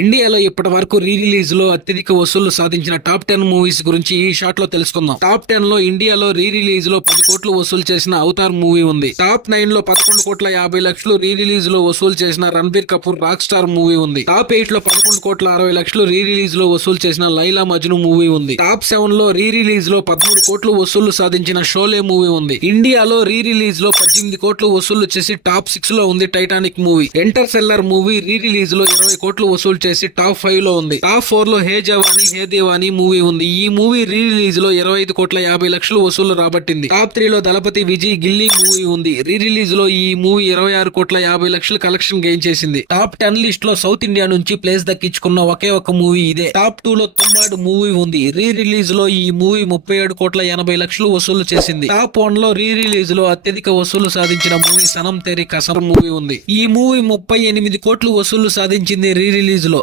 ఇండియాలో ఇప్పటి వరకు రీ రిలీజ్ లో అత్యధిక వసూళ్లు సాధించిన టాప్ 10 మూవీస్ గురించి ఈ షాట్ లో తెలుసుకుందాం. టాప్ 10 లో ఇండియాలో రీ రిలీజ్ లో 10 కోట్లు వసూలు చేసిన అవతార్ మూవీ ఉంది. టాప్ 9 లో 11 కోట్ల 50 లక్షలు రీ రిలీజ్ లో వసూలు చేసిన Ranbir Kapoor rock star movie ఉంది. టాప్ 8 లో 11 కోట్ల 60 లక్షలు రీ రిలీజ్ లో వసూలు చేసిన లైలా మజ్ను మూవీ ఉంది. టాప్ 7 లో రీ రిలీజ్ లో 13 కోట్లు వసూళ్లు సాధించిన షోలే మూవీ ఉంది. ఇండియాలో రీ రిలీజ్ లో 18 కోట్లు వసూలు చేసి టాప్ 6 లో ఉంది Titanic movie. Interstellar movie re release లో 20 కోట్లు వసూలు చేసి టాప్ 5 లో ఉంది. టాప్ 4 లో హే జవానీ హే దేవానీ మూవీ ఉంది. ఈ మూవీ రీ రిలీజ్ లో 25 కోట్ల 50 లక్షలు వసూలు రాబట్టింది. టాప్ 3 లో దళపతి విజయ్ గిల్లీ మూవీ ఉంది. రీ రిలీజ్ లో ఈ మూవీ 26 కోట్ల 50 లక్షలు కలెక్షన్ గెయిన్ చేసింది. టాప్ 10 లిస్ట్ లో సౌత్ ఇండియా నుంచి ప్లేస్ దక్కించుకున్న ఒకే ఒక మూవీ ఇదే. టాప్ 2 లో తుంబాడు మూవీ ఉంది. రీ రిలీజ్ లో ఈ మూవీ 37 కోట్ల 80 లక్షలు వసూలు చేసింది. టాప్ 1 లో రీ రిలీజ్ లో అత్యధిక వసూలు సాధించిన మూవీ సనం తేరీ కసమ్ మూవీ ఉంది. ఈ మూవీ 38 కోట్లు వసూలు సాధించింది రీ రిలీజ్ లో.